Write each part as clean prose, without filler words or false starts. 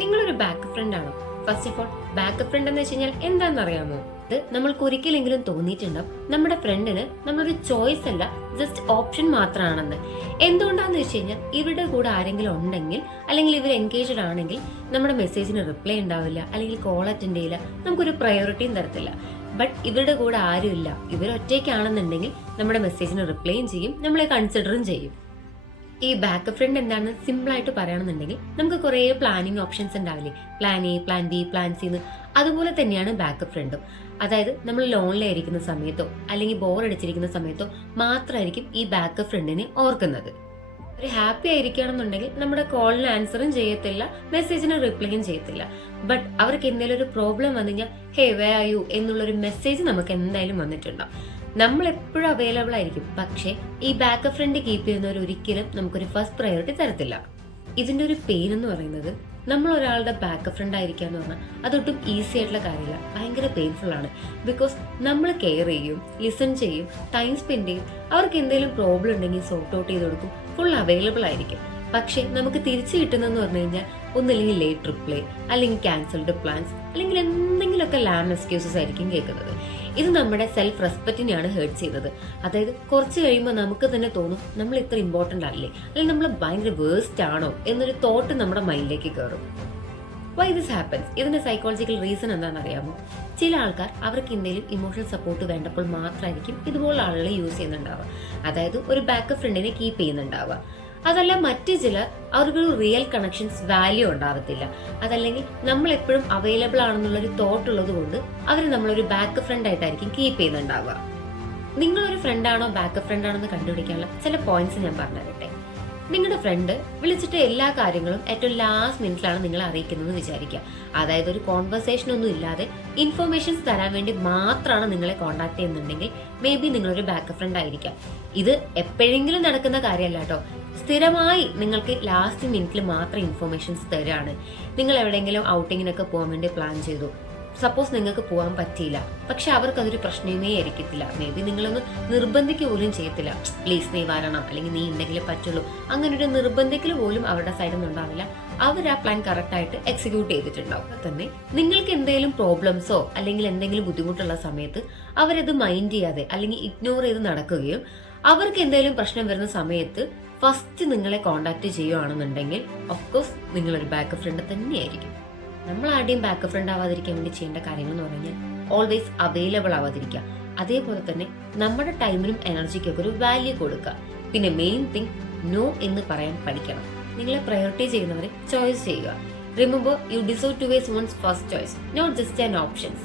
നിങ്ങളൊരു back friend ആണോ? First of all, back friend എന്ന് വെച്ച് കഴിഞ്ഞാൽ എന്താണെന്ന് അറിയാമോ? ഇത് നമ്മൾക്ക് ഒരിക്കലെങ്കിലും തോന്നിയിട്ടുണ്ടാവും നമ്മുടെ ഫ്രണ്ടിന് നമ്മളൊരു ചോയ്സ് അല്ല, ജസ്റ്റ് ഓപ്ഷൻ മാത്രമാണെന്ന്. എന്തുകൊണ്ടാന്ന് വെച്ച് കഴിഞ്ഞാൽ ഇവരുടെ കൂടെ ആരെങ്കിലും ഉണ്ടെങ്കിൽ, അല്ലെങ്കിൽ ഇവർ എൻഗേജ്ഡ് ആണെങ്കിൽ നമ്മുടെ മെസ്സേജിന് റിപ്ലൈ ഉണ്ടാവില്ല, അല്ലെങ്കിൽ കോൾ അറ്റൻഡ് ചെയ്യില്ല, നമുക്കൊരു പ്രയോറിറ്റിയും തരത്തില്ല. ബട്ട് ഇവരുടെ കൂടെ ആരും ഇല്ല, ഇവർ ഒറ്റയ്ക്കാണെന്നുണ്ടെങ്കിൽ നമ്മുടെ മെസ്സേജിന് റിപ്ലൈയും ചെയ്യും, നമ്മളെ കൺസിഡറും ചെയ്യും. ഈ ബാക്ക് ഫ്രണ്ട് എന്താണെന്ന് സിമ്പിൾ ആയിട്ട് പറയുകയാണെന്നുണ്ടെങ്കിൽ നമുക്ക് കുറേ പ്ലാനിങ് ഓപ്ഷൻസ് ഉണ്ടാവില്ലേ, plan A, plan B, plan C എന്ന്. അതുപോലെ തന്നെയാണ് ബാക്ക് ഫ്രണ്ടും. അതായത് നമ്മൾ ലോണിൽ ആയിരിക്കുന്ന സമയത്തോ അല്ലെങ്കിൽ ബോർ അടിച്ചിരിക്കുന്ന സമയത്തോ മാത്രമായിരിക്കും ഈ ബാക്ക് ഫ്രണ്ടിനെ ഓർക്കുന്നത്. ഒരു ഹാപ്പി ആയിരിക്കുകയാണെന്നുണ്ടെങ്കിൽ നമ്മുടെ കോളിന് ആൻസറും ചെയ്യത്തില്ല, മെസ്സേജിന് റിപ്ലൈയും ചെയ്യത്തില്ല. ബട്ട് അവർക്ക് എന്തെങ്കിലും ഒരു പ്രോബ്ലം വന്നു കഴിഞ്ഞാൽ ഹേ വേ ആർ യു എന്നുള്ളൊരു മെസ്സേജ് നമുക്ക് എന്തായാലും വന്നിട്ടുണ്ടാവും. നമ്മൾ എപ്പോഴും അവൈലബിൾ ആയിരിക്കും, പക്ഷേ ഈ ബാക്ക് ഫ്രണ്ട് കീപ്പ് ചെയ്യുന്നവർ ഒരിക്കലും നമുക്കൊരു ഫസ്റ്റ് പ്രയോറിറ്റി തരത്തില്ല. ഇതിന്റെ ഒരു പെയിൻ എന്ന് പറയുന്നത്, നമ്മൾ ഒരാളുടെ ബാക്ക് ഫ്രണ്ട് ആയിരിക്കുക എന്ന് പറഞ്ഞാൽ അതൊട്ടും ഈസി ആയിട്ടുള്ള കാര്യമില്ല, ഭയങ്കര പെയിൻഫുൾ ആണ്. ബിക്കോസ് നമ്മൾ കെയർ ചെയ്യും, ലിസൺ ചെയ്യും, ടൈം സ്പെൻഡ് ചെയ്യും, അവർക്ക് എന്തെങ്കിലും പ്രോബ്ലം ഉണ്ടെങ്കിൽ സോർട്ട് ഔട്ട് ചെയ്ത് കൊടുക്കും, ഫുൾ അവൈലബിൾ ആയിരിക്കും. പക്ഷെ നമുക്ക് തിരിച്ചു കിട്ടുന്നതെന്ന് പറഞ്ഞു കഴിഞ്ഞാൽ ഒന്നില്ലെങ്കിൽ ലേറ്റ് റിപ്ലൈ, അല്ലെങ്കിൽ ക്യാൻസൽഡ് പ്ലാൻസ്, അല്ലെങ്കിൽ എന്തെങ്കിലുമൊക്കെ ലാം എക്സ്ക്യൂസസ് ആയിരിക്കും കേൾക്കുന്നത്. ഇത് നമ്മുടെ സെൽഫ് റെസ്പെക്റ്റിനെയാണ് ഹേർട്ട് ചെയ്യുന്നത്. അതായത് കുറച്ച് കഴിയുമ്പോൾ നമുക്ക് തന്നെ തോന്നും നമ്മൾ ഇത്ര ഇമ്പോർട്ടൻ്റ് അല്ലേ, അല്ലെങ്കിൽ നമ്മൾ ഭയങ്കര വേസ്റ്റ് ആണോ എന്നൊരു തോട്ട് നമ്മുടെ മൈൻഡിലേക്ക് കയറും. Why this happens? ഇതിന്റെ സൈക്കോളജിക്കൽ റീസൺ എന്താണെന്ന് അറിയാമോ? ചില ആൾക്കാർ അവർക്ക് എന്തെങ്കിലും ഇമോഷണൽ സപ്പോർട്ട് വേണ്ടപ്പോൾ മാത്രമായിരിക്കും ഇതുപോലുള്ള ആളുകളെ യൂസ് ചെയ്യുന്നുണ്ടാവുക. അതായത് ഒരു ബാക്ക് ഫ്രണ്ടിനെ കീപ്പ് ചെയ്യുന്നുണ്ടാവുക. അതല്ല മറ്റു ചിലർ അവർക്കൊരു റിയൽ കണക്ഷൻസ് വാല്യൂ ഉണ്ടാവത്തില്ല. അതല്ലെങ്കിൽ നമ്മൾ എപ്പോഴും അവൈലബിൾ ആണെന്നുള്ളൊരു തോട്ട് ഉള്ളത് കൊണ്ട് അവർ നമ്മളൊരു ബാക്ക് ഫ്രണ്ട് ആയിട്ടായിരിക്കും കീപ്പ് ചെയ്യുന്നുണ്ടാവുക. നിങ്ങളൊരു ഫ്രണ്ടാണോ ബാക്ക് ഫ്രണ്ട് ആണോ എന്ന് കണ്ടുപിടിക്കാനുള്ള ചില പോയിന്റ്സ് ഞാൻ പറഞ്ഞു തരട്ടെ. നിങ്ങളുടെ ഫ്രണ്ട് വിളിച്ചിട്ട് എല്ലാ കാര്യങ്ങളും ഏറ്റവും ലാസ്റ്റ് മിനിറ്റിലാണ് നിങ്ങളെ അറിയിക്കുന്നത് വിചാരിക്കുക. അതായത് ഒരു കോൺവെർസേഷൻ ഒന്നും ഇല്ലാതെ ഇൻഫർമേഷൻസ് തരാൻ വേണ്ടി മാത്രമാണ് നിങ്ങളെ കോൺടാക്ട് ചെയ്യുന്നുണ്ടെങ്കിൽ മേ ബി നിങ്ങളൊരു ബാക്ക് ഫ്രണ്ട് ആയിരിക്കാം. ഇത് എപ്പോഴെങ്കിലും നടക്കുന്ന കാര്യമല്ല കേട്ടോ. സ്ഥിരമായി നിങ്ങൾക്ക് ലാസ്റ്റ് മിനിറ്റിൽ മാത്രം ഇൻഫർമേഷൻസ് തരാണ്. നിങ്ങൾ എവിടെയെങ്കിലും ഔട്ടിങ്ങിനൊക്കെ പോകാൻ വേണ്ടി പ്ലാൻ ചെയ്തു, സപ്പോസ് നിങ്ങൾക്ക് പോകാൻ പറ്റിയില്ല, പക്ഷെ അവർക്ക് അതൊരു പ്രശ്നമേ ആയിരിക്കത്തില്ല. മേ ബി നിങ്ങളൊന്ന് നിർബന്ധിക്കുക പോലും ചെയ്യത്തില്ല, പ്ലീസ് നീ വരണം, അല്ലെങ്കിൽ നീ ഉണ്ടെങ്കിലേ പറ്റുള്ളൂ. അങ്ങനെ ഒരു നിർബന്ധിക്കൽ പോലും അവരുടെ സൈഡിൽ നിന്ന് ഉണ്ടാവില്ല. അവർ ആ പ്ലാൻ കറക്റ്റ് ആയിട്ട് എക്സിക്യൂട്ട് ചെയ്തിട്ടുണ്ടാവും. തന്നെ നിങ്ങൾക്ക് എന്തെങ്കിലും പ്രോബ്ലംസോ അല്ലെങ്കിൽ എന്തെങ്കിലും ബുദ്ധിമുട്ടുള്ള സമയത്ത് അവരത് മൈൻഡ് ചെയ്യാതെ അല്ലെങ്കിൽ ഇഗ്നോർ ചെയ്ത് നടക്കുകയും അവർക്ക് എന്തെങ്കിലും പ്രശ്നം വരുന്ന സമയത്ത് ഫസ്റ്റ് നിങ്ങളെ കോണ്ടാക്ട് ചെയ്യുകയാണെന്നുണ്ടെങ്കിൽ ഓഫ്കോഴ്സ് നിങ്ങളൊരു ബാക്ക് ഫ്രണ്ട് തന്നെയായിരിക്കും. നമ്മൾ ആദ്യം ബാക്ക് ഫ്രണ്ട് ആവാതിരിക്കാൻ വേണ്ടി ചെയ്യേണ്ട കാര്യങ്ങൾ എന്ന് പറഞ്ഞാൽ ഓൾവേസ് അവൈലബിൾ ആവാതിരിക്കുക. അതേപോലെ തന്നെ നമ്മുടെ ടൈമിനും എനർജിക്കും ഒക്കെ ഒരു വാല്യൂ കൊടുക്കുക. പിന്നെ മെയിൻ തിങ്, നോ എന്ന് പറയാൻ പഠിക്കണം. നിങ്ങളെ പ്രയോറിറ്റി ചെയ്യുന്നവരെ ചോയ്സ് ചെയ്യുക. Remember, you deserve to ways one's first choice, not just an options.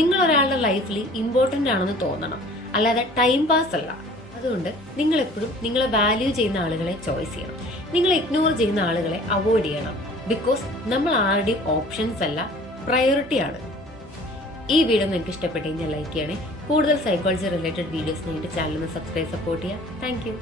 നിങ്ങൾ ഒരാളുടെ ലൈഫിൽ ഇമ്പോർട്ടന്റ് ആണെന്ന് തോന്നണം, അല്ലാതെ ടൈം പാസ് അല്ല. അതുകൊണ്ട് നിങ്ങൾ എപ്പോഴും നിങ്ങളെ വാല്യൂ ചെയ്യുന്ന ആളുകളെ ചോയ്സ് ചെയ്യണം. നിങ്ങൾ ഇഗ്നോർ ചെയ്യുന്ന ആളുകളെ അവോയ്ഡ് ചെയ്യണം. ബിക്കോസ് നമ്മൾ ആരുടെയും ഓപ്ഷൻസ് അല്ല, പ്രയോറിറ്റി ആണ്. ഈ വീഡിയോ നിങ്ങൾക്ക് ഇഷ്ടപ്പെട്ടെങ്കിൽ ലൈക്ക് ചെയ്യണേ. കൂടുതൽ സൈക്കോളജി റിലേറ്റഡ് വീഡിയോസിനായിട്ട് ചാനലിന് സബ്സ്ക്രൈബ് സപ്പോർട്ട് ചെയ്യുക. Thank you.